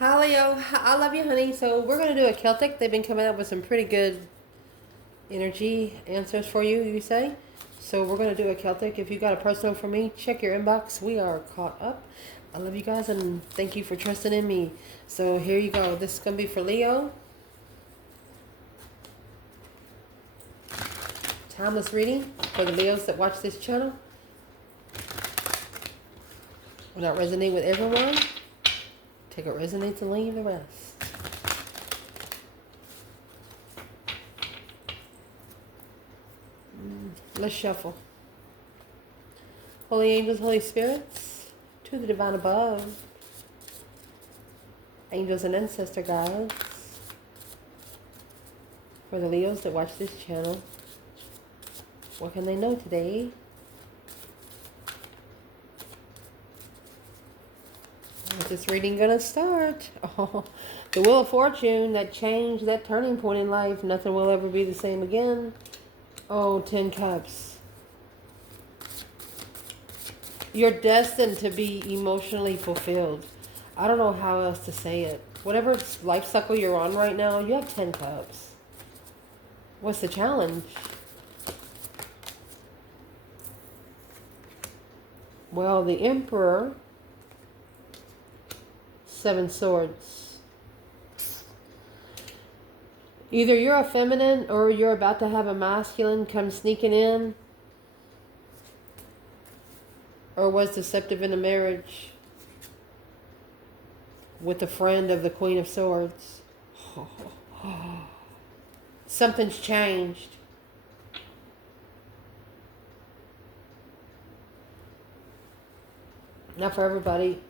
Hi Leo, I love you, honey. So we're gonna do a Celtic. They've been coming up with some pretty good energy answers for you. You say. So we're gonna do a Celtic. If you got a personal for me, check your inbox. We are caught up. I love you guys and thank you for trusting in me. So here you go. This is gonna be for Leo. Timeless reading for the Leos that watch this channel. Will not resonate with everyone. Take what resonates and leave the rest. Let's shuffle. Holy angels, Holy spirits, to the divine above. Angels and ancestor guides. For the Leos that watch this channel. What can they know today? Is this reading gonna start? Oh, the Wheel of Fortune, that change, that turning point in life. Nothing will ever be the same again. Oh, 10 Cups. You're destined to be emotionally fulfilled. I don't know how else to say it. Whatever life cycle you're on right now, you have 10 Cups. What's the challenge? Well, the Emperor, 7 Swords. Either you're a feminine or you're about to have a masculine come sneaking in, or was deceptive in a marriage with a friend of the Queen of Swords. Something's changed. Not for everybody.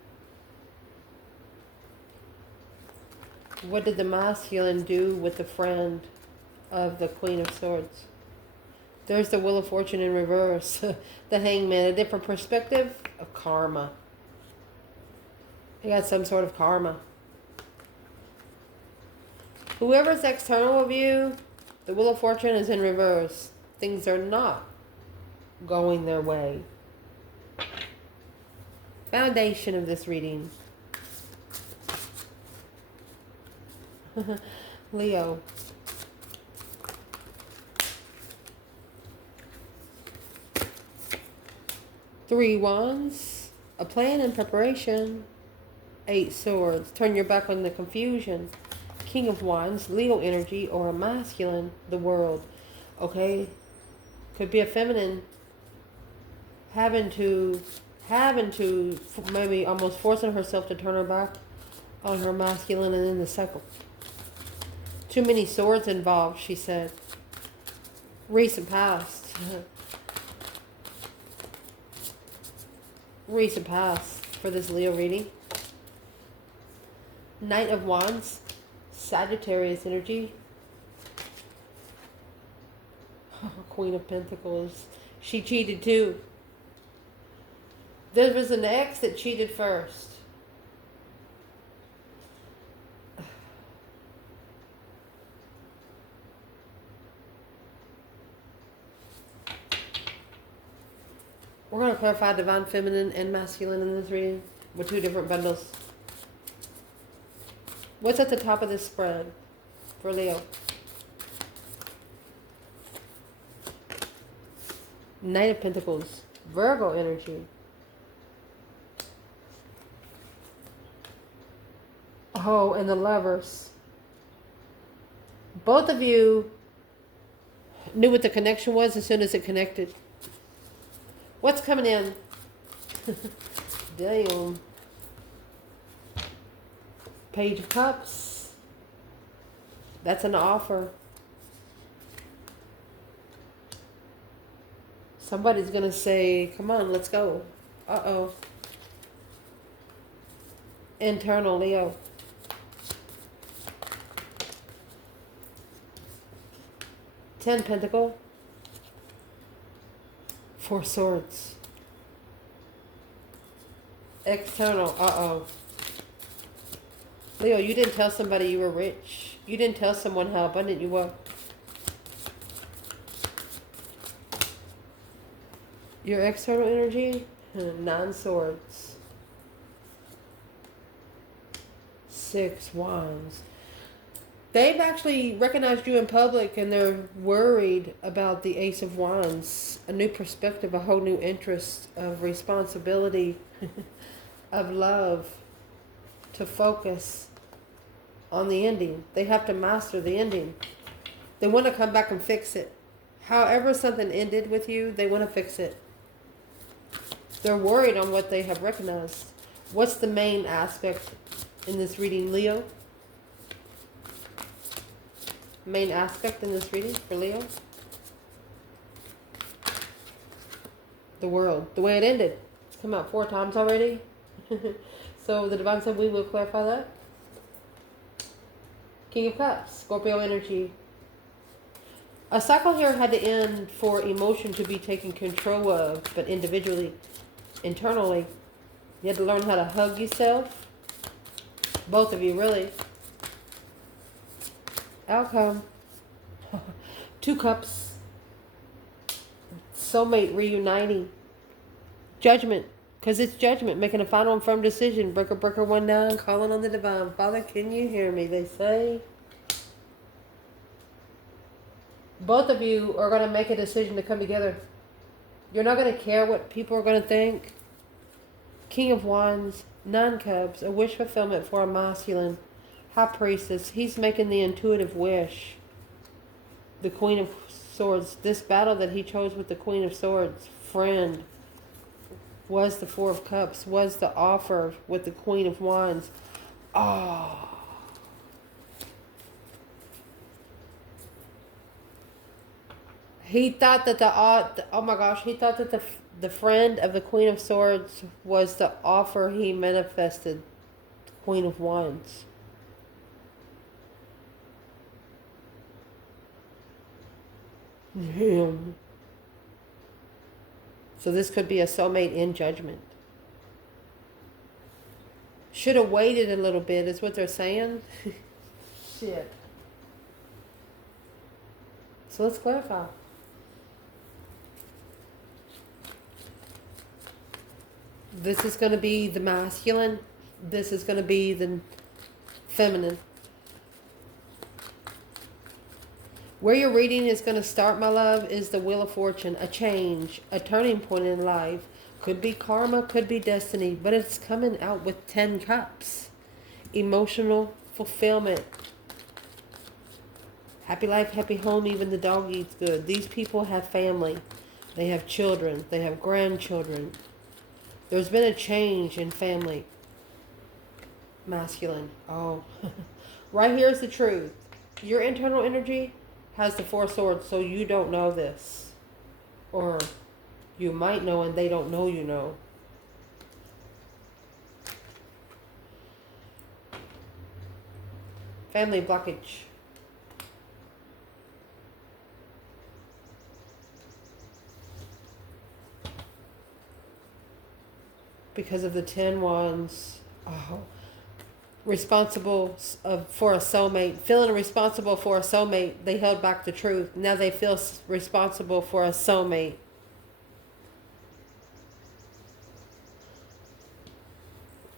What did the masculine do with the friend of the Queen of Swords? There's the Wheel of Fortune in reverse. The Hangman, a different perspective of karma. He got some sort of karma. Whoever's external of you, the Wheel of Fortune is in reverse. Things are not going their way. Foundation of this reading. Leo. Three Wands. A plan and preparation. 8 Swords. Turn your back on the confusion. King of Wands. Leo energy or a masculine. The World. Okay. Could be a feminine. Having to maybe almost forcing herself to turn her back on her masculine and in the cycle. Too many swords involved, she said. Recent past. Recent past for this Leo reading. Knight of Wands. Sagittarius energy. Queen of Pentacles. She cheated too. There was an ex that cheated first. We're going to clarify divine feminine and masculine in this reading with 2 different bundles. What's at the top of this spread for Leo? Knight of Pentacles. Virgo energy. Oh, and the Lovers. Both of you knew what the connection was as soon as it connected. What's coming in? Damn. Page of Cups. That's an offer. Somebody's going to say, come on, let's go. Uh-oh. Internal Leo. Ten Pentacle. 4 Swords. External. Uh-oh. Leo, you didn't tell somebody you were rich. You didn't tell someone how abundant you were. Your external energy? 9 Swords. 6 Wands. They've actually recognized you in public and they're worried about the Ace of Wands. A new perspective, a whole new interest of responsibility, of love, to focus on the ending. They have to master the ending. They want to come back and fix it. However something ended with you, they want to fix it. They're worried on what they have recognized. What's the main aspect in this reading, Leo? Main aspect in this reading for Leo? The world. The way it ended. It's come out 4 times already. So the Divine said we will clarify that. King of Cups. Scorpio energy. A cycle here had to end for emotion to be taken control of, but individually, internally. You had to learn how to hug yourself. Both of you, really. Outcome. 2 Cups. Soulmate reuniting. Judgment. Because it's judgment. Making a final and firm decision. Breaker, breaker, 1-9. Calling on the divine. Father, can you hear me? They say. Both of you are going to make a decision to come together. You're not going to care what people are going to think. King of Wands. 9 Cups. A wish fulfillment for a masculine. High Priestess. He's making the intuitive wish. The Queen of Swords. This battle that he chose with the Queen of Swords. Friend. Was the 4 of Cups. Was the offer with the Queen of Wands. Oh. He thought that oh my gosh, he thought that the friend of the Queen of Swords was the offer he manifested. The Queen of Wands. Damn. So this could be a soulmate in judgment. Should have waited a little bit is what they're saying. Shit. So let's clarify. This is going to be the masculine. This is going to be the feminine. Where your reading is going to start, my love, is the Wheel of Fortune. A change, a turning point in life. Could be karma, could be destiny. But it's coming out with 10 Cups. Emotional fulfillment. Happy life, happy home, even the dog eats good. These people have family. They have children. They have grandchildren. There's been a change in family. Masculine. Oh. Right here is the truth. Your internal energy has the 4 swords, so you don't know this. Or you might know and they don't know you know. Family blockage. Because of the 10 Wands. Oh. Responsible for a soulmate. Feeling responsible for a soulmate. They held back the truth. Now they feel responsible for a soulmate.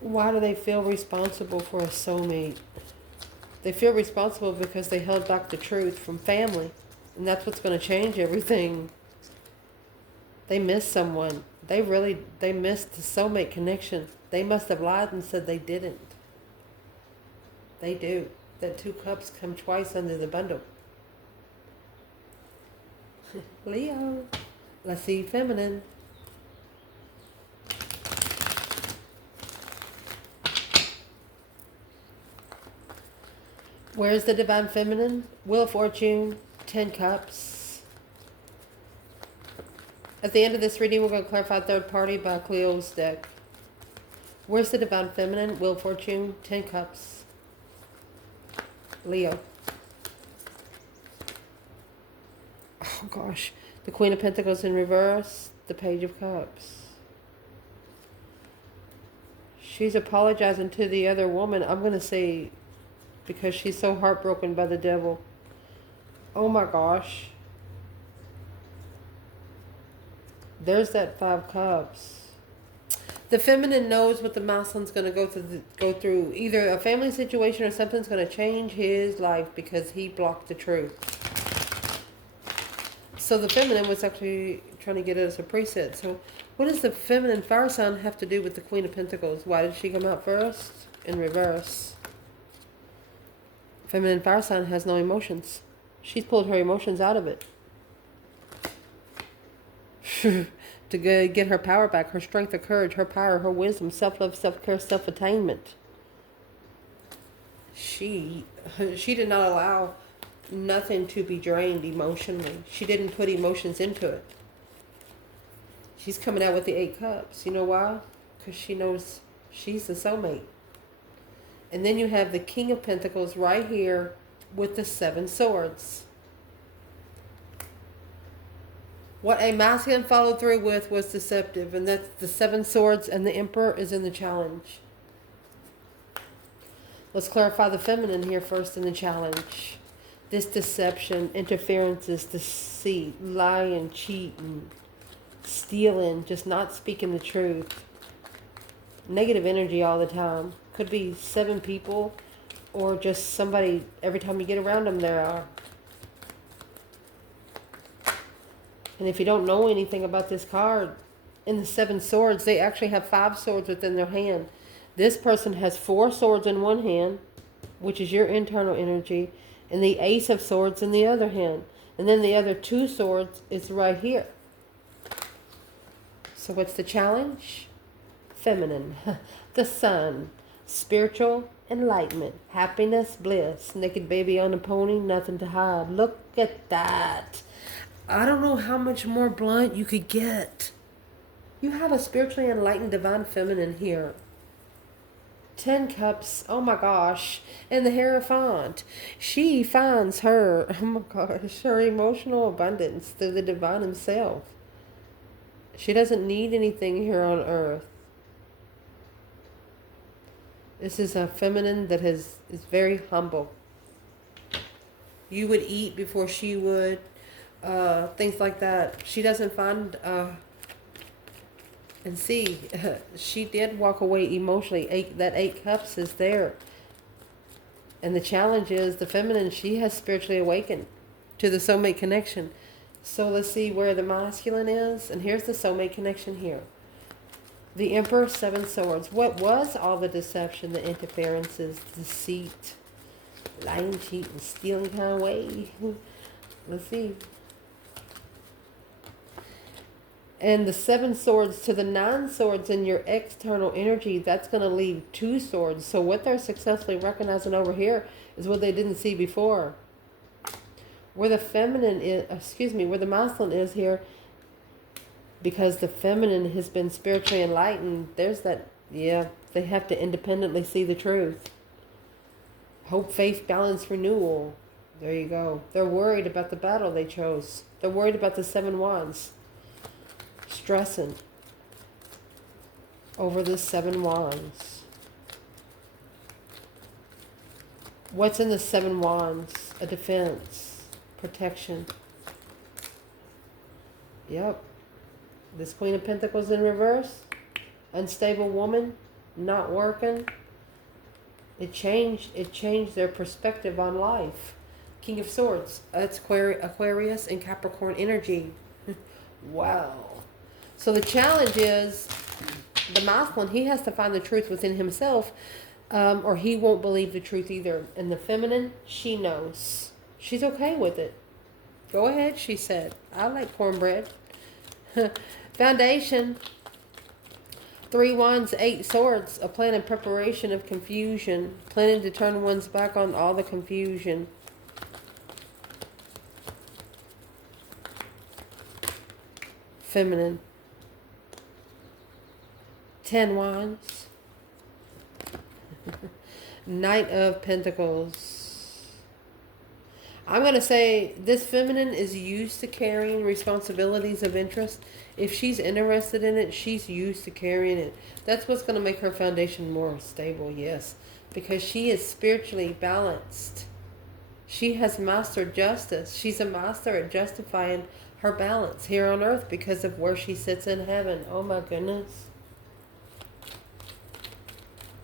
Why do they feel responsible for a soulmate? They feel responsible because they held back the truth from family. And that's what's going to change everything. They miss someone. They missed the soulmate connection. They must have lied and said they didn't. They do. That 2 Cups come twice under the bundle. Leo. Let's see feminine. Where's the divine feminine? Wheel of Fortune. 10 Cups. At the end of this reading, we're going to clarify third party by Cleo's deck. Where's the divine feminine? Wheel of Fortune. 10 Cups. Leo. Oh gosh. The Queen of Pentacles in reverse. The Page of Cups. She's apologizing to the other woman. I'm going to say because she's so heartbroken by the devil. Oh my gosh. There's that 5 Cups. The feminine knows what the masculine's going to go through. Either a family situation or something's going to change his life because he blocked the truth. So the feminine was actually trying to get it as a preset. So what does the feminine fire sign have to do with the Queen of Pentacles? Why did she come out first? In reverse. Feminine fire sign has no emotions. She's pulled her emotions out of it. To get her power back, her strength, her courage, her power, her wisdom, self-love, self-care, self-attainment. She did not allow nothing to be drained emotionally. She didn't put emotions into it. She's coming out with the 8 cups. You know why? Because she knows she's the soulmate. And then you have the King of Pentacles right here with the 7 swords. What a masculine followed through with was deceptive. And that's the 7 swords, and the Emperor is in the challenge. Let's clarify the feminine here first in the challenge. This deception, interferences, deceit, lying, cheating, stealing, just not speaking the truth. Negative energy all the time. Could be 7 people or just somebody, every time you get around them, there are. And if you don't know anything about this card, in the 7 swords, they actually have 5 swords within their hand. This person has 4 swords in one hand, which is your internal energy, and the Ace of Swords in the other hand. And then the other 2 swords is right here. So what's the challenge? Feminine. The Sun. Spiritual enlightenment. Happiness, bliss. Naked baby on a pony, nothing to hide. Look at that. I don't know how much more blunt you could get. You have a spiritually enlightened divine feminine here. 10 cups, oh my gosh, and the Hierophant. She finds her, oh my gosh, her emotional abundance through the divine himself. She doesn't need anything here on earth. This is a feminine that is very humble. You would eat before she would, things like that. She doesn't find... And see, she did walk away emotionally. That 8 cups is there. And the challenge is the feminine, she has spiritually awakened to the soulmate connection. So let's see where the masculine is. And here's the soulmate connection here. The Emperor, 7 swords. What was all the deception, the interferences, deceit, lying, cheating, stealing kind of way? Let's see. And the 7 swords to the 9 swords in your external energy, that's going to leave 2 swords. So what they're successfully recognizing over here is what they didn't see before. Where the feminine is, where the masculine is here, because the feminine has been spiritually enlightened, there's that, yeah, they have to independently see the truth. Hope, faith, balance, renewal. There you go. They're worried about the battle they chose. They're worried about the 7 wands. Stressing over the 7 wands. What's in the 7 wands? A defense, protection. Yep. This Queen of Pentacles in reverse. Unstable woman, not working. It changed their perspective on life. King of Swords. That's Aquarius and Capricorn energy. Wow. So the challenge is the masculine, he has to find the truth within himself, or he won't believe the truth either. And the feminine, she knows. She's okay with it. Go ahead, she said. I like cornbread. Foundation. 3 wands, 8 swords. A plan and preparation of confusion. Planning to turn one's back on all the confusion. Feminine. 10 wands. Knight of Pentacles. I'm going to say this feminine is used to carrying responsibilities of interest. If she's interested in it, she's used to carrying it. That's what's going to make her foundation more stable, yes. Because she is spiritually balanced. She has mastered justice. She's a master at justifying her balance here on earth because of where she sits in heaven. Oh my goodness.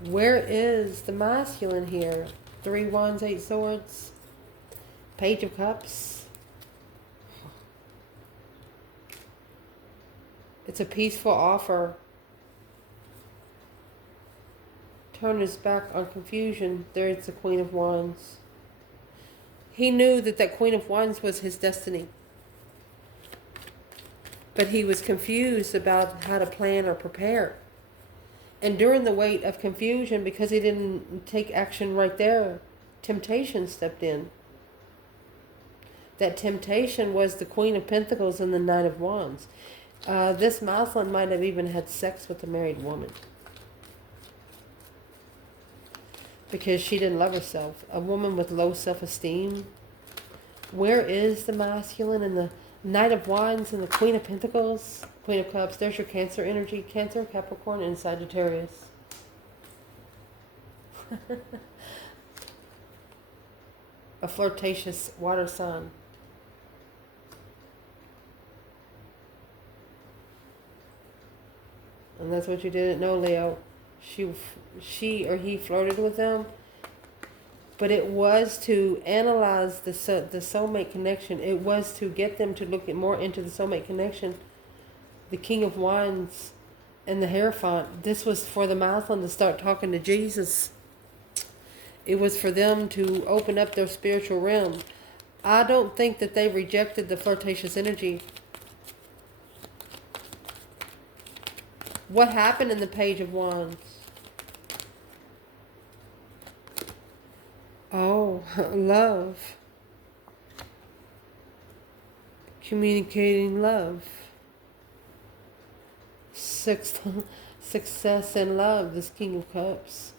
Where is the masculine here? 3 wands, 8 swords, Page of Cups. It's a peaceful offer. Turn his back on confusion. There's the Queen of Wands. He knew that that Queen of Wands was his destiny. But he was confused about how to plan or prepare. And during the weight of confusion, because he didn't take action right there, temptation stepped in. That temptation was the Queen of Pentacles and the Knight of Wands. This masculine might have even had sex with a married woman. Because she didn't love herself. A woman with low self-esteem. Where is the masculine and the Knight of Wands and the Queen of Pentacles? Queen of Cups. There's your Cancer energy. Cancer, Capricorn, and Sagittarius. A flirtatious water sign. And that's what you didn't know, Leo. She or he flirted with them. But it was to analyze the soulmate connection. It was to get them to look more into the soulmate connection. The King of Wands and the Hierophant. This was for the masculine to start talking to Jesus. It was for them to open up their spiritual realm. I don't think that they rejected the flirtatious energy. What happened in the Page of Wands? Oh, love. Communicating love. Success and love, this King of Cups.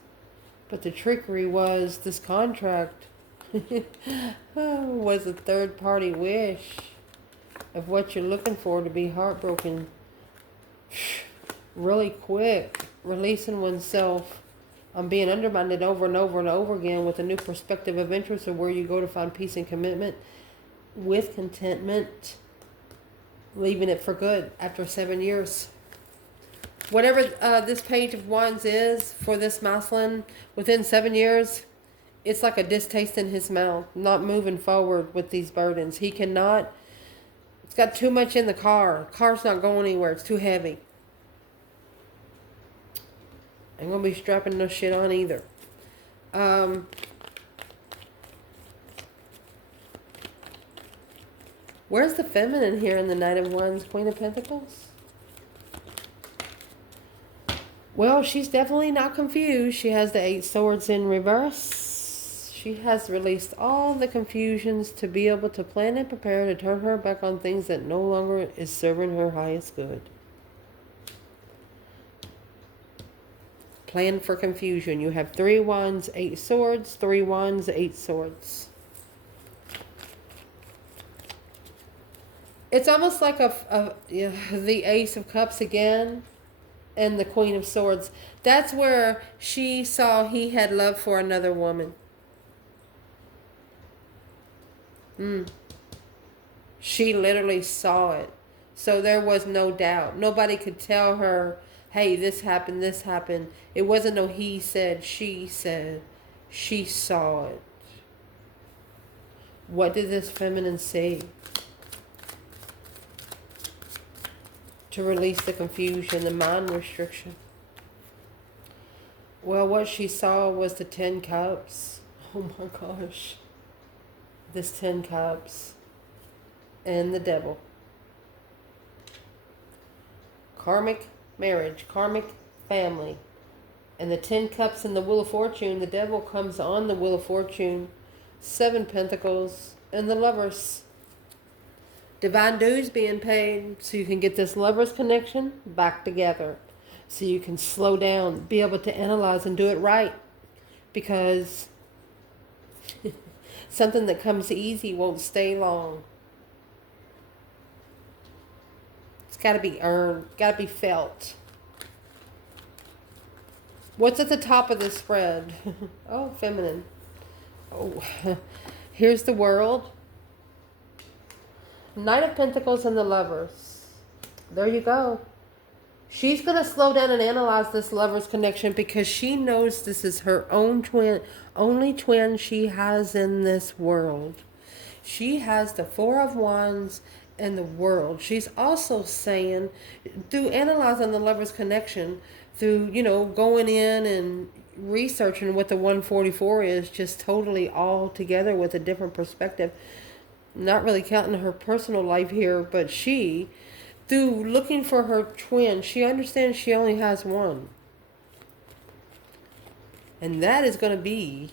But the trickery was this contract was a third-party wish of what you're looking for to be heartbroken really quick. Releasing oneself on being undermined over and over and over again with a new perspective of interest of where you go to find peace and commitment with contentment. Leaving it for good after 7 years. Whatever this Page of Wands is for this masculine, within 7 years, it's like a distaste in his mouth, not moving forward with these burdens. He cannot, it's got too much in the car. Car's not going anywhere. It's too heavy. Ain't going to be strapping no shit on either. Where's the feminine here in the Knight of Wands, Queen of Pentacles? Well, she's definitely not confused. She has the 8 swords in reverse. She has released all the confusions to be able to plan and prepare to turn her back on things that no longer is serving her highest good. Plan for confusion. You have 3 wands, 8 swords, 3 wands, 8 swords. It's almost like the Ace of Cups again. And the Queen of Swords. That's where she saw he had love for another woman. She literally saw it. So there was no doubt. Nobody could tell her, hey, this happened, this happened. It wasn't no he said, she said. She saw it. What did this feminine see? To release the confusion, the mind restriction. Well, what she saw was the 10 cups. Oh my gosh. This 10 cups. And the devil. Karmic marriage. Karmic family. And the 10 cups and the Wheel of Fortune. The devil comes on the Wheel of Fortune. 7 pentacles. And the Lovers. Divine dues being paid so you can get this lover's connection back together. So you can slow down, be able to analyze and do it right. Because something that comes easy won't stay long. It's got to be earned, got to be felt. What's at the top of this spread? Oh, feminine. Oh, here's the World. Knight of Pentacles and the Lovers. There you go. She's going to slow down and analyze this lover's connection because she knows this is her own twin, only twin she has in this world. She has the Four of Wands in the world. She's also saying, through analyzing the lover's connection, through, going in and researching what the 144 is, just totally all together with a different perspective, not really counting her personal life here, but through looking for her twin, she understands she only has one. And that is going to be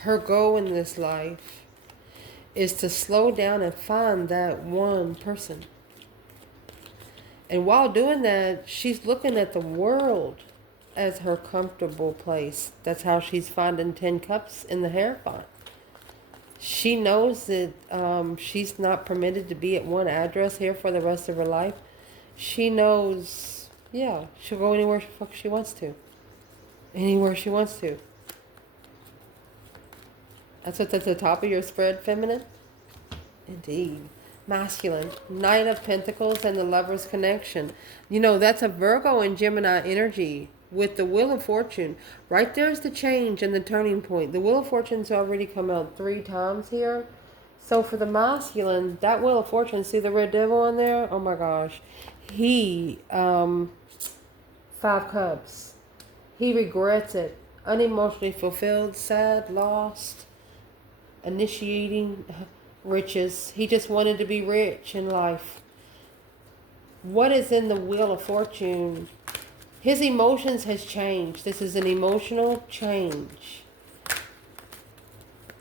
her goal in this life, is to slow down and find that one person. And while doing that, she's looking at the world as her comfortable place. That's how she's finding 10 cups in the Hierophant. She knows that she's not permitted to be at one address here for the rest of her life. She knows, yeah, she'll go anywhere she wants to. Anywhere she wants to. That's what's at the top of your spread, feminine? Indeed. Masculine. Knight of Pentacles and the Lover's connection. That's a Virgo and Gemini energy with the Wheel of Fortune. Right there's the change and the turning point. The Wheel of Fortune's already come out 3 times here. So for the masculine, that Wheel of Fortune, see the red devil on there? Oh my gosh. He, 5 cups. He regrets it. Unemotionally fulfilled, sad, lost, initiating riches. He just wanted to be rich in life. What is in the Wheel of Fortune? His emotions has changed. This is an emotional change.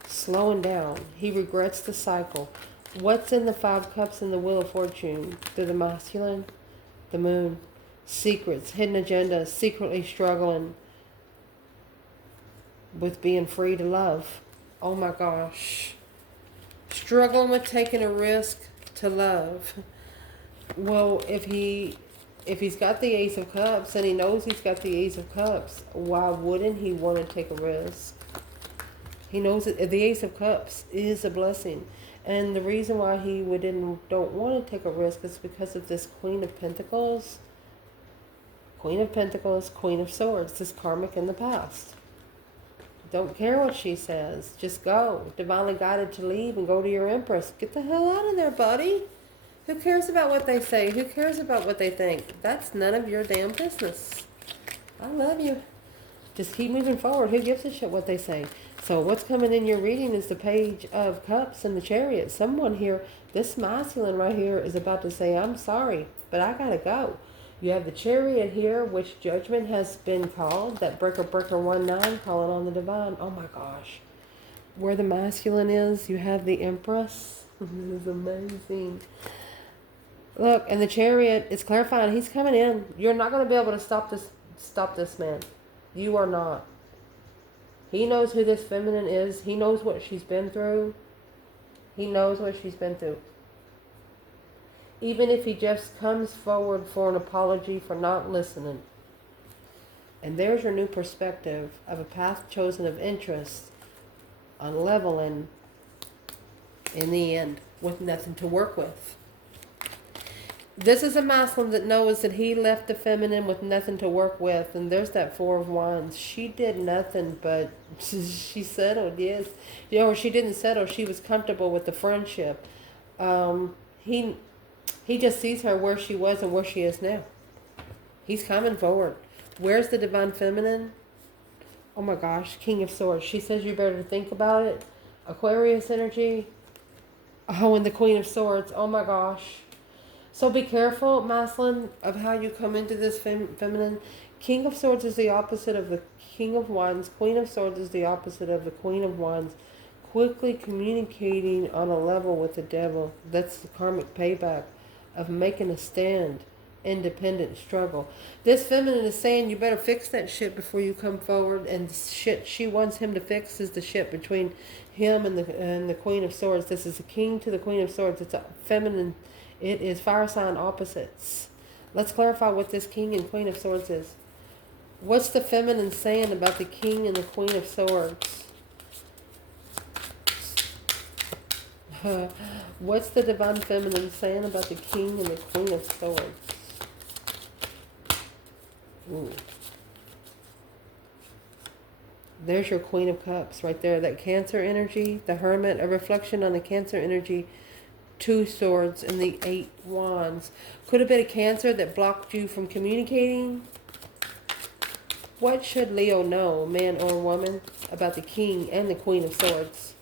Slowing down. He regrets the cycle. What's in the 5 cups in the Wheel of Fortune? Through the masculine, the moon. Secrets, hidden agendas, secretly struggling with being free to love. Oh my gosh. Struggling with taking a risk to love. Well, if he's got the Ace of Cups and he knows he's got the Ace of Cups, why wouldn't he want to take a risk? He knows that the Ace of Cups is a blessing. And the reason why he don't want to take a risk is because of this Queen of Pentacles. Queen of Pentacles, Queen of Swords, this karmic in the past. Don't care what she says. Just go. Divinely guided to leave and go to your Empress. Get the hell out of there, buddy. Who cares about what they say? Who cares about what they think? That's none of your damn business. I love you. Just keep moving forward. Who gives a shit what they say? So what's coming in your reading is the Page of Cups and the Chariot. Someone here, this masculine right here, is about to say, I'm sorry, but I gotta go. You have the Chariot here, which judgment has been called. That breaker 19, calling on the divine. Oh my gosh. Where the masculine is, you have the Empress. This is amazing. Look, and the Chariot is clarifying. He's coming in. You're not going to be able to stop this man. You are not. He knows who this feminine is. He knows what she's been through. He knows what she's been through. Even if he just comes forward for an apology for not listening. And there's your new perspective of a path chosen of interest, unleveling in the end with nothing to work with. This is a masculine that knows that he left the feminine with nothing to work with. And there's that Four of Wands. She did nothing but she settled, yes. Or she didn't settle. She was comfortable with the friendship. He just sees her where she was and where she is now. He's coming forward. Where's the divine feminine? Oh my gosh, King of Swords. She says you better think about it. Aquarius energy. Oh, and the Queen of Swords. Oh my gosh. So be careful, masculine, of how you come into this feminine. King of Swords is the opposite of the King of Wands. Queen of Swords is the opposite of the Queen of Wands. Quickly communicating on a level with the devil. That's the karmic payback of making a stand. Independent struggle. This feminine is saying you better fix that shit before you come forward, and the shit she wants him to fix is the shit between him and the Queen of Swords. This is the King to the Queen of Swords. It's a feminine. It is fire sign opposites. Let's clarify what this King and Queen of Swords is. What's the feminine saying about the King and the Queen of Swords? What's the divine feminine saying about the King and the Queen of Swords? Ooh. There's your Queen of Cups right there. That Cancer energy, the Hermit, a reflection on the Cancer energy. 2 swords and the 8 wands. Could have been a Cancer that blocked you from communicating. What should Leo know, man or woman, about the King and the Queen of Swords?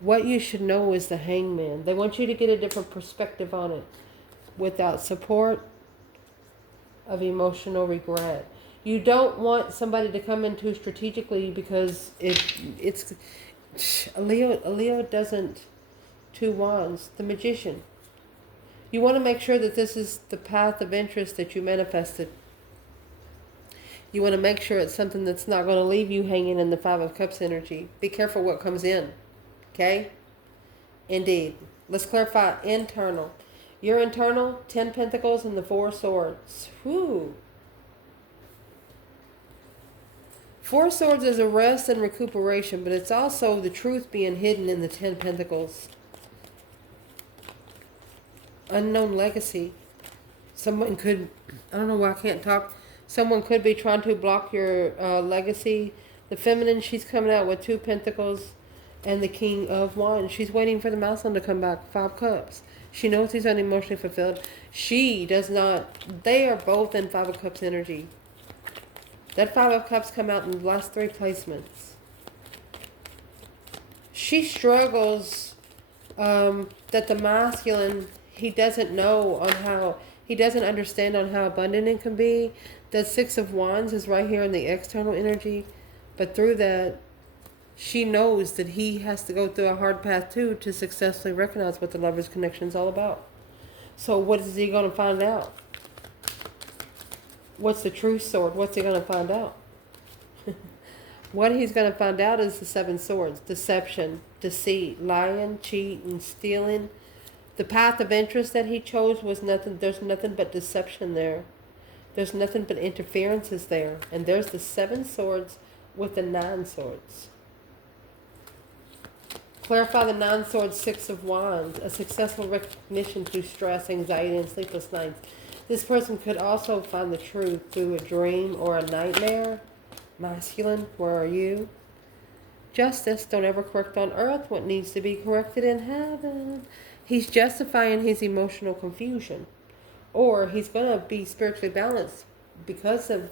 What you should know is the Hangman. They want you to get a different perspective on it. Without support of emotional regret. You don't want somebody to come in too strategically, because it's a Leo doesn't. 2 wands, the Magician. You want to make sure that this is the path of interest that you manifested. You want to make sure it's something that's not going to leave you hanging in the 5 of Cups energy. Be careful what comes in. Okay? Indeed. Let's clarify internal. Your internal, 10 Pentacles and the 4 Swords. Whew. 4 Swords is a rest and recuperation, but it's also the truth being hidden in the 10 Pentacles. Unknown legacy. Someone could, I don't know why I can't talk. Someone could be trying to block your legacy. The Feminine, she's coming out with 2 Pentacles and the King of Wands. She's waiting for the masculine to come back. 5 Cups. She knows he's unemotionally fulfilled. She does not. They are both in 5 of Cups energy. That 5 of Cups come out in the last 3 placements. She struggles that the masculine, he doesn't know on how, he doesn't understand on how abundant it can be. The 6 of Wands is right here in the external energy. But through that, she knows that he has to go through a hard path too to successfully recognize what the lover's connection is all about. So what is he going to find out? What's the true sword? What's he going to find out? What he's going to find out is the 7 swords. Deception, deceit, lying, cheating, stealing. The path of interest that he chose was nothing. There's nothing but deception there. There's nothing but interferences there. And there's the 7 swords with the 9 swords. Clarify the 9 swords, 6 of wands. A successful recognition through stress, anxiety, and sleepless nights. This person could also find the truth through a dream or a nightmare. Masculine, where are you? Justice, don't ever correct on earth what needs to be corrected in heaven. He's justifying his emotional confusion. Or he's going to be spiritually balanced because of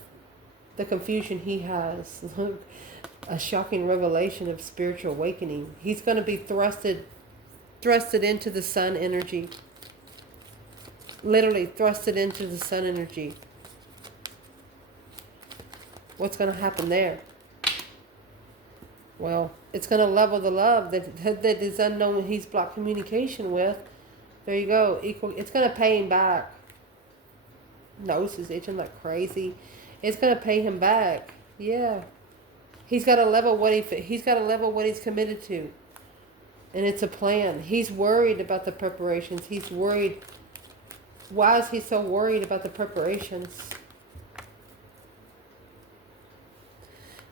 the confusion he has. A shocking revelation of spiritual awakening. He's going to be thrusted into the sun energy. Literally thrusted into the sun energy. What's going to happen there? Well, it's going to level the love that is unknown, he's blocked communication with. There you go. It's going to pay him back. Nose is itching like crazy. It's going to pay him back. Yeah. He's got to level what he's committed to. And it's a plan. He's worried about the preparations. He's worried. Why is he so worried about the preparations?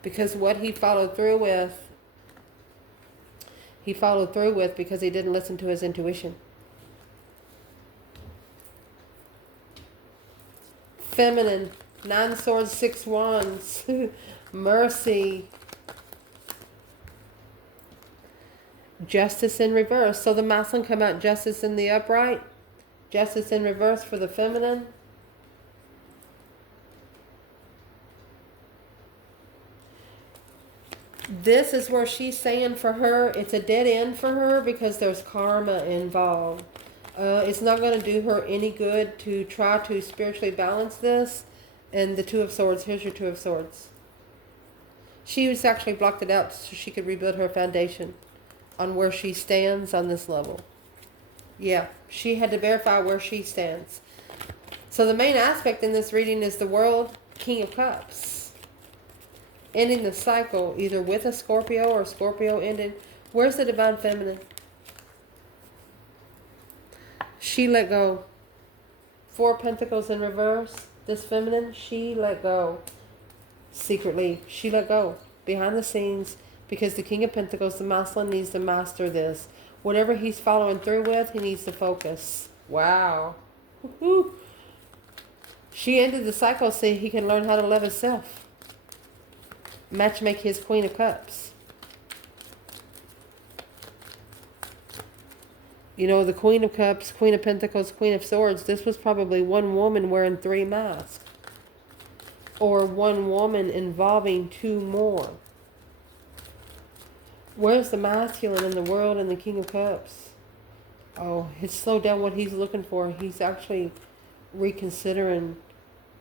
Because what he followed through with because he didn't listen to his intuition. Feminine, 9 swords, 6 wands. Mercy. Justice in reverse. So the masculine come out justice in the upright. Justice in reverse for the feminine. This is where she's saying for her, it's a dead end for her because there's karma involved. It's not going to do her any good to try to spiritually balance this. And the 2 of swords, here's your 2 of swords. She was actually blocked it out so she could rebuild her foundation on where she stands on this level. Yeah, she had to verify where she stands. So the main aspect in this reading is the World, King of Cups. Ending the cycle either with a Scorpio or Scorpio ended. Where's the Divine Feminine? She let go. 4 Pentacles in reverse. This feminine, she let go. Secretly, she let go. Behind the scenes. Because the King of Pentacles, the masculine, needs to master this. Whatever he's following through with, he needs to focus. Wow. Woo-hoo. She ended the cycle so he can learn how to love himself. Matchmake his Queen of Cups. You know, the Queen of Cups, Queen of Pentacles, Queen of Swords. This was probably one woman wearing 3 masks. Or one woman involving 2 more. Where's the masculine in the world and the King of Cups? Oh, it's slowed down what he's looking for. He's actually reconsidering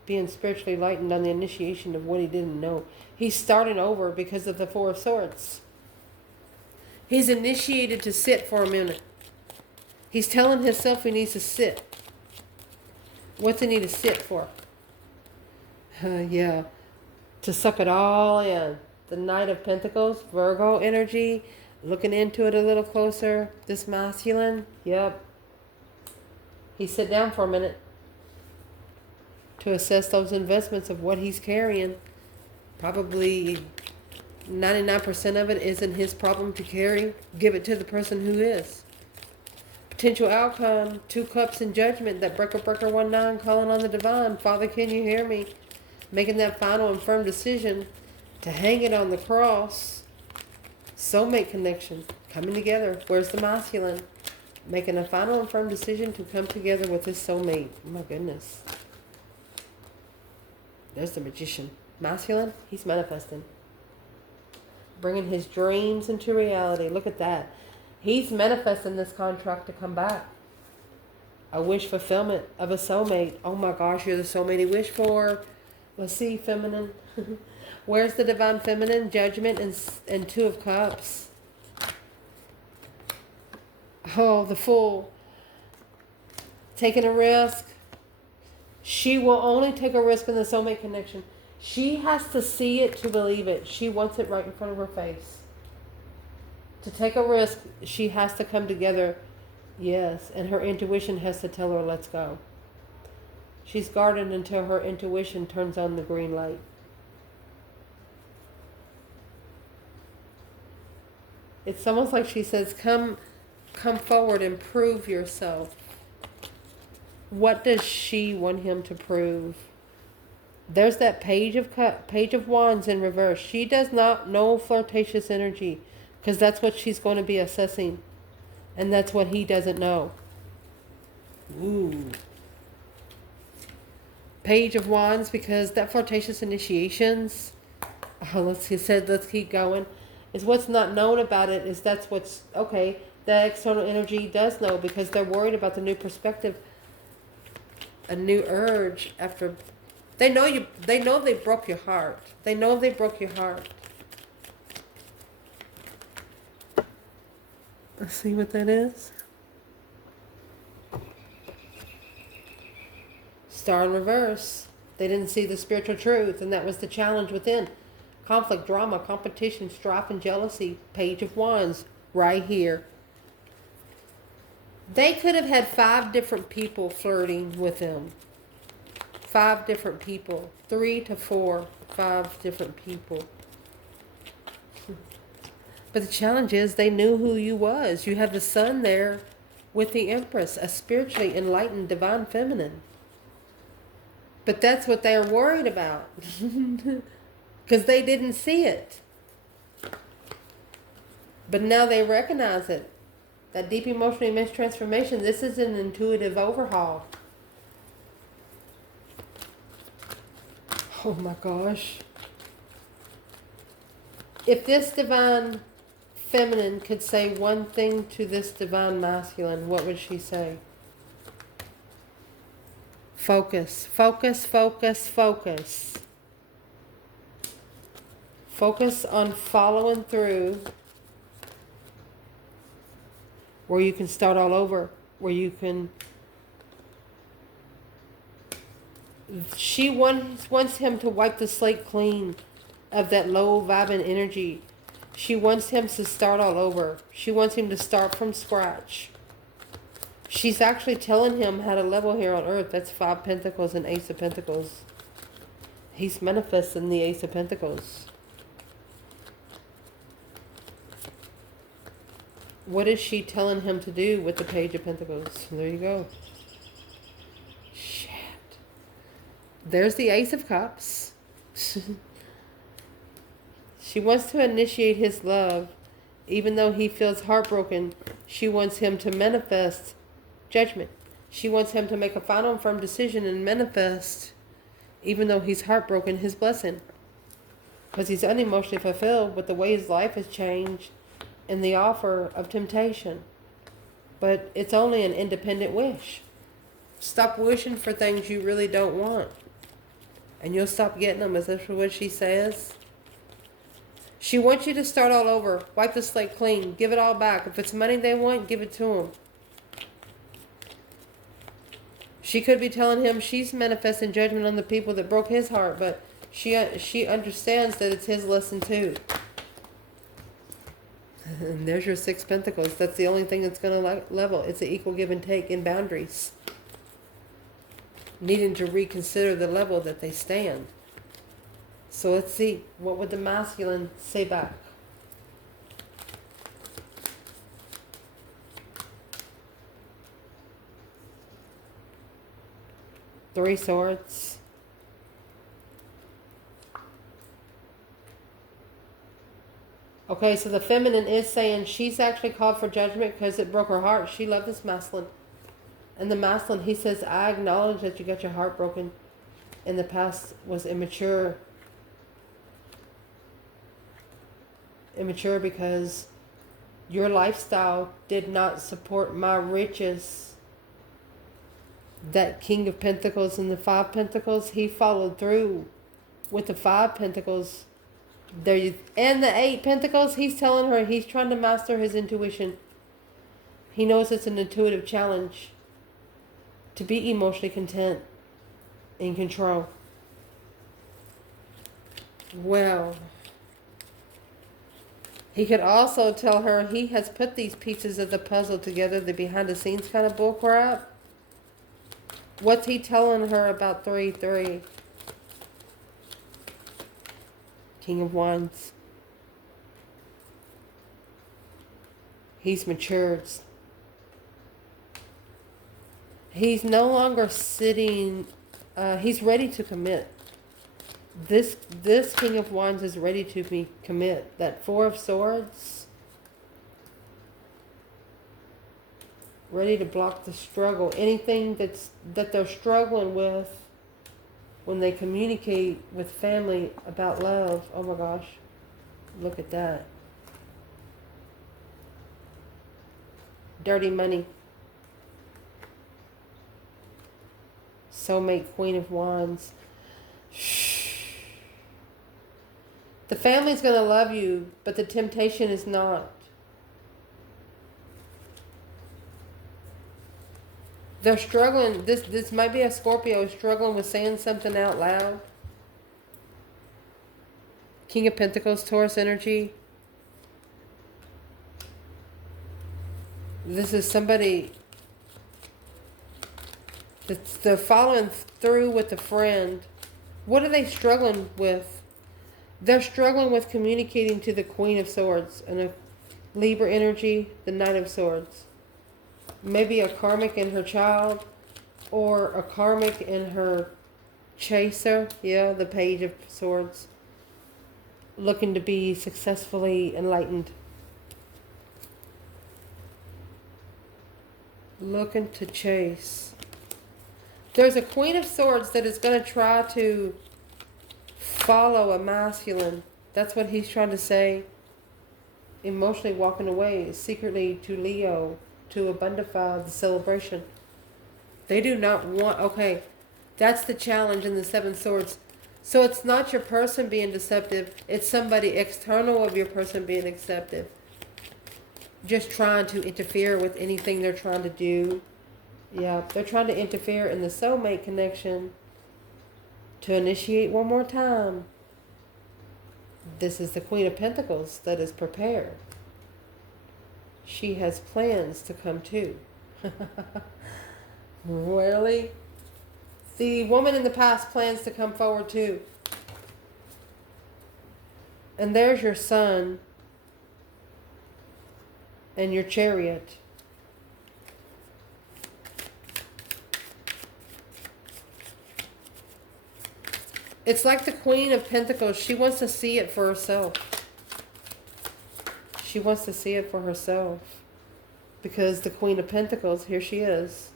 being spiritually enlightened on the initiation of what he didn't know. He's starting over because of the 4 of Swords. He's initiated to sit for a minute. He's telling himself he needs to sit. What's he need to sit for? Yeah, to suck it all in. The Knight of Pentacles, Virgo energy, looking into it a little closer. This masculine, yep. He sit down for a minute to assess those investments of what he's carrying. Probably 99% of it isn't his problem to carry. Give it to the person who is. Potential outcome, 2 cups in judgment. That breaker 19 calling on the divine. Father, can you hear me? Making that final and firm decision to hang it on the cross. Soulmate connection. Coming together. Where's the masculine? Making a final and firm decision to come together with his soulmate. Oh my goodness. There's the magician. Masculine, he's manifesting. Bringing his dreams into reality. Look at that. He's manifesting this contract to come back. A wish fulfillment of a soulmate. Oh my gosh, you're the soulmate he wished for. Let's see, feminine. Where's the divine feminine? Judgment and 2 of Cups. Oh, the Fool. Taking a risk. She will only take a risk in the soulmate connection. She has to see it to believe it. She wants it right in front of her face. To take a risk, she has to come together. Yes, and her intuition has to tell her, let's go. She's guarding until her intuition turns on the green light. It's almost like she says, come forward and prove yourself. What does she want him to prove? There's that Page of Wands in reverse. She does not know flirtatious energy because that's what she's going to be assessing. And that's what he doesn't know. Ooh. Page of Wands, because that flirtatious initiations, let's keep going, is what's not known about it is that's what's, okay, the external energy does know because they're worried about the new perspective, a new urge after, they know they broke your heart. They know they broke your heart. Let's see what that is. Star in reverse. They didn't see the spiritual truth, and that was the challenge within. Conflict, drama, competition, strife, and jealousy. Page of Wands, right here. They could have had 5 different people flirting with them. 5 different people. 3 to 4, 5 different people. But the challenge is they knew who you was. You have the sun there with the Empress, a spiritually enlightened divine feminine. But that's what they're worried about. Because they didn't see it. But now they recognize it. That deep emotional immense transformation, this is an intuitive overhaul. Oh my gosh. If this divine feminine could say one thing to this divine masculine, what would she say? Focus, focus, focus, focus. Focus on following through where you can start all over, where you can... She wants him to wipe the slate clean of that low vibing energy. She wants him to start all over. She wants him to start from scratch. She's actually telling him how to level here on earth. That's 5 Pentacles and Ace of Pentacles. He's manifesting the Ace of Pentacles. What is she telling him to do with the Page of Pentacles? There you go. Shit. There's the Ace of Cups. She wants to initiate his love. Even though he feels heartbroken, she wants him to manifest judgment. She wants him to make a final and firm decision and manifest, even though he's heartbroken, his blessing. Because he's unemotionally fulfilled with the way his life has changed and the offer of temptation. But it's only an independent wish. Stop wishing for things you really don't want, and you'll stop getting them. Is that what she says? She wants you to start all over. Wipe the slate clean. Give it all back. If it's money they want, give it to them. She could be telling him she's manifesting judgment on the people that broke his heart, but she understands that it's his lesson too. And there's your 6 Pentacles. That's the only thing that's going to level. It's an equal give and take in boundaries. Needing to reconsider the level that they stand. So let's see. What would the masculine say back? Three Swords. Okay, so the feminine is saying she's actually called for judgment because it broke her heart. She loved this masculine. And the masculine, he says, I acknowledge that you got your heart broken in the past, was immature. Immature because your lifestyle did not support my riches. That King of Pentacles and the 5 Pentacles, he followed through with the 5 Pentacles. There, and the 8 Pentacles, he's telling her he's trying to master his intuition. He knows it's an intuitive challenge to be emotionally content, in control. Well, he could also tell her he has put these pieces of the puzzle together, the behind the scenes kind of bullcrap. What's he telling her about 3-3? King of Wands. He's matured. He's no longer sitting. He's ready to commit. This King of Wands is ready to commit. That 4 of Swords. Ready to block the struggle. Anything that they're struggling with when they communicate with family about love. Oh my gosh. Look at that. Dirty money. Soulmate, Queen of Wands. Shh. The family's going to love you, but the temptation is not. They're struggling. This might be a Scorpio struggling with saying something out loud. King of Pentacles, Taurus energy. This is somebody they're following through with a friend. What are they struggling with? They're struggling with communicating to the Queen of Swords and a Libra energy, the Knight of Swords. Maybe a karmic in her child or a karmic in her chaser. Yeah, the Page of Swords. Looking to be successfully enlightened. Looking to chase. There's a Queen of Swords that is going to try to follow a masculine. That's what he's trying to say. Emotionally walking away secretly to Leo to abundify the celebration. They do not want... Okay, that's the challenge in the 7 Swords. So it's not your person being deceptive. It's somebody external of your person being deceptive. Just trying to interfere with anything they're trying to do. Yeah, they're trying to interfere in the soulmate connection to initiate one more time. This is the Queen of Pentacles that is prepared. She has plans to come too. Really? The woman in the past plans to come forward too. And there's your Sun and your Chariot. It's like the Queen of Pentacles. She wants to see it for herself. She wants to see it for herself. Because the Queen of Pentacles, here she is.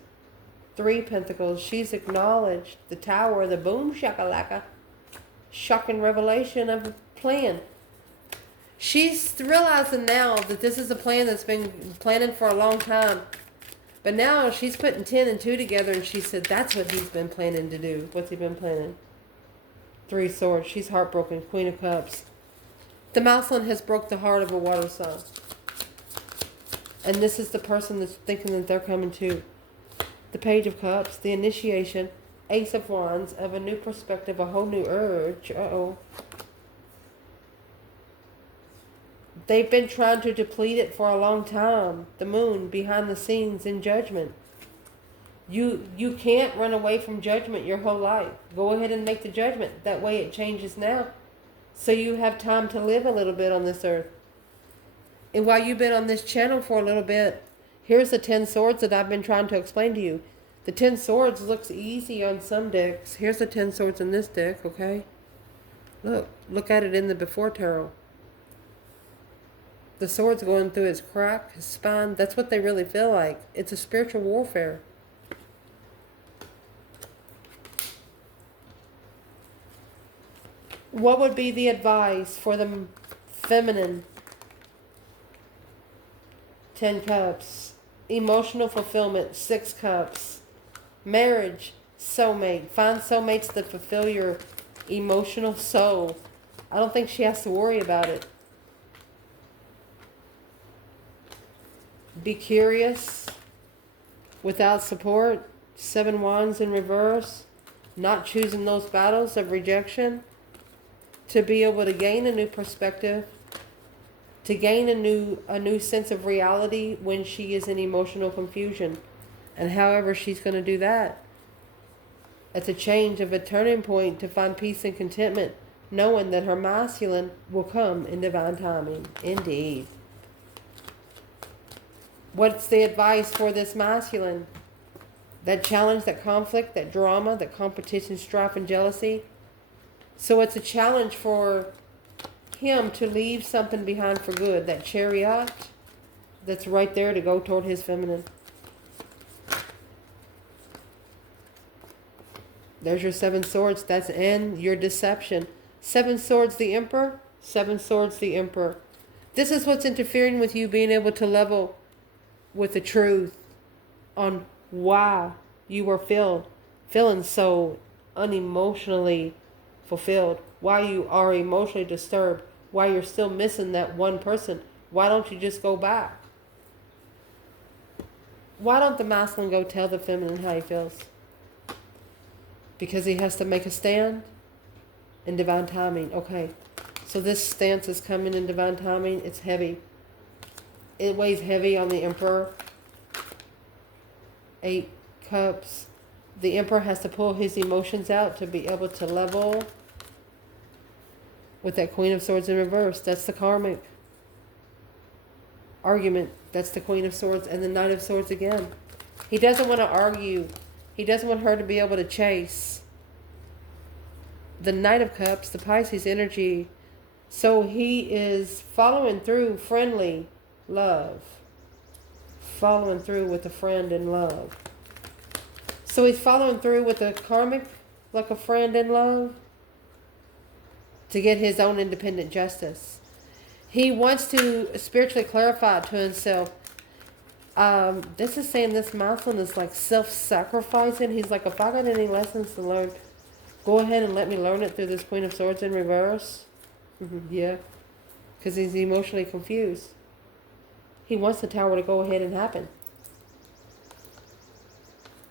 3 Pentacles. She's acknowledged the Tower, the boom shakalaka. Shocking revelation of a plan. She's realizing now that this is a plan that's been planning for a long time. But now she's putting 10 and 2 together, and she said that's what he's been planning to do. What's he been planning? 3 Swords. She's heartbroken. Queen of Cups. The Mousland has broke the heart of a water sign. And this is the person that's thinking that they're coming to. The Page of Cups. The initiation. Ace of Wands. Of a new perspective. A whole new urge. Uh-oh. They've been trying to deplete it for a long time. The Moon, behind the scenes in judgment. You can't run away from judgment your whole life. Go ahead and make the judgment. That way it changes now. So you have time to live a little bit on this earth. And while you've been on this channel for a little bit, here's the 10 Swords that I've been trying to explain to you. The 10 Swords looks easy on some decks. Here's the 10 Swords in this deck, okay? Look at it in the before tarot. The sword's going through his crack, his spine. That's what they really feel like. It's a spiritual warfare. What would be the advice for the feminine? 10 Cups. Emotional fulfillment. 6 Cups. Marriage. Soulmate. Find soulmates that fulfill your emotional soul. I don't think she has to worry about it. Be curious. Without support. 7 Wands in reverse. Not choosing those battles of rejection. To be able to gain a new perspective. To gain a new sense of reality when she is in emotional confusion. And however she's going to do that. At the change of a turning point to find peace and contentment. Knowing that her masculine will come in divine timing. Indeed. What's the advice for this masculine? That challenge, that conflict, that drama, that competition, strife, and jealousy. So it's a challenge for him to leave something behind for good. That Chariot that's right there to go toward his feminine. There's your 7 Swords. That's in your deception. 7 Swords, the Emperor. 7 Swords, the Emperor. This is what's interfering with you being able to level with the truth on why you were feeling so unemotionally fulfilled, why you are emotionally disturbed, why you're still missing that one person. Why don't you just go back? Why don't the masculine go tell the feminine how he feels? Because he has to make a stand in divine timing. Okay, so this stance is coming in divine timing. It's heavy. It weighs heavy on the Emperor. 8 Cups. The Emperor has to pull his emotions out to be able to level with that Queen of Swords in reverse. That's the karmic argument. That's the Queen of Swords and the Knight of Swords again. He doesn't want to argue. He doesn't want her to be able to chase. The Knight of Cups, the Pisces energy. So he is following through friendly love. Following through with a friend in love. So he's following through with a karmic, like a friend in love, to get his own independent justice. He wants to spiritually clarify to himself. This is saying this masculine is like self-sacrificing. He's like, if I got any lessons to learn, go ahead and let me learn it through this Queen of Swords in reverse. Yeah, because he's emotionally confused. He wants the Tower to go ahead and happen.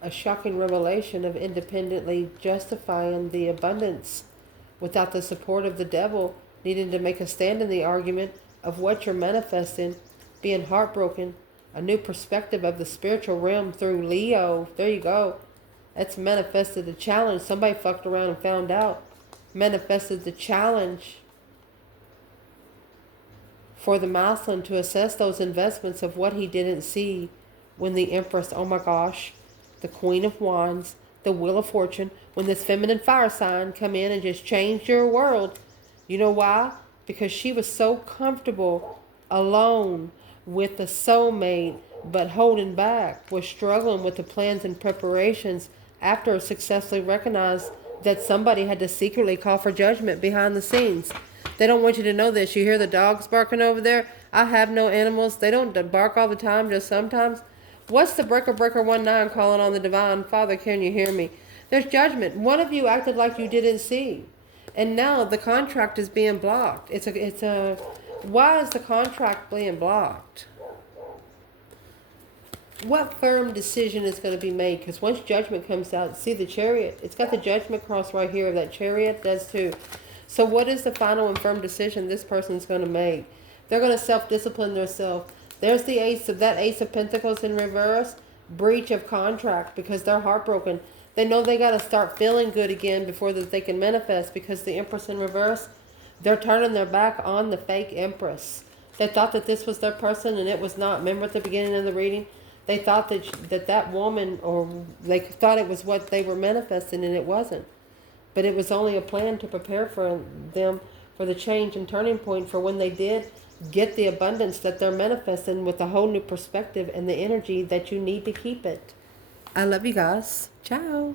A shocking revelation of independently justifying the abundance without the support of the devil, needing to make a stand in the argument of what you're manifesting, being heartbroken, a new perspective of the spiritual realm through Leo. There you go. That's manifested the challenge. Somebody fucked around and found out. Manifested the challenge for the masculine to assess those investments of what he didn't see when the Empress, oh my gosh, the Queen of Wands, the Wheel of Fortune, when this feminine fire sign come in and just changed your world. You know why? Because she was so comfortable alone with the soulmate, but holding back, was struggling with the plans and preparations after successfully recognized that somebody had to secretly call for judgment behind the scenes. They don't want you to know this. You hear the dogs barking over there? I have no animals. They don't bark all the time, just sometimes. What's the breaker 19 calling on the divine? Father, can you hear me? There's judgment. One of you acted like you didn't see. And now the contract is being blocked. Why is the contract being blocked? What firm decision is going to be made? Because once judgment comes out, see the Chariot. It's got the judgment cross right here. That Chariot does too. So what is the final and firm decision this person's going to make? They're going to self-discipline themselves. There's the Ace of Pentacles in reverse. Breach of contract because they're heartbroken. They know they got to start feeling good again before that they can manifest, because the Empress in reverse, they're turning their back on the fake Empress. They thought that this was their person and it was not. Remember at the beginning of the reading? They thought that woman, or they thought it was what they were manifesting, and it wasn't. But it was only a plan to prepare for them for the change and turning point for when they did get the abundance that they're manifesting with a whole new perspective and the energy that you need to keep it. I love you guys. Ciao.